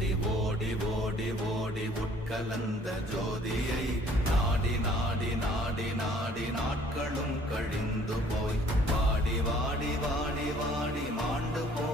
ஓடி ஓடி ஓடி ஓடி உட்கலந்த ஜோதியை நாடி நாடி நாடி நாடி நாட்களும் கழிந்து போய் வாடி வாடி வாடி வாடி மாண்டு போ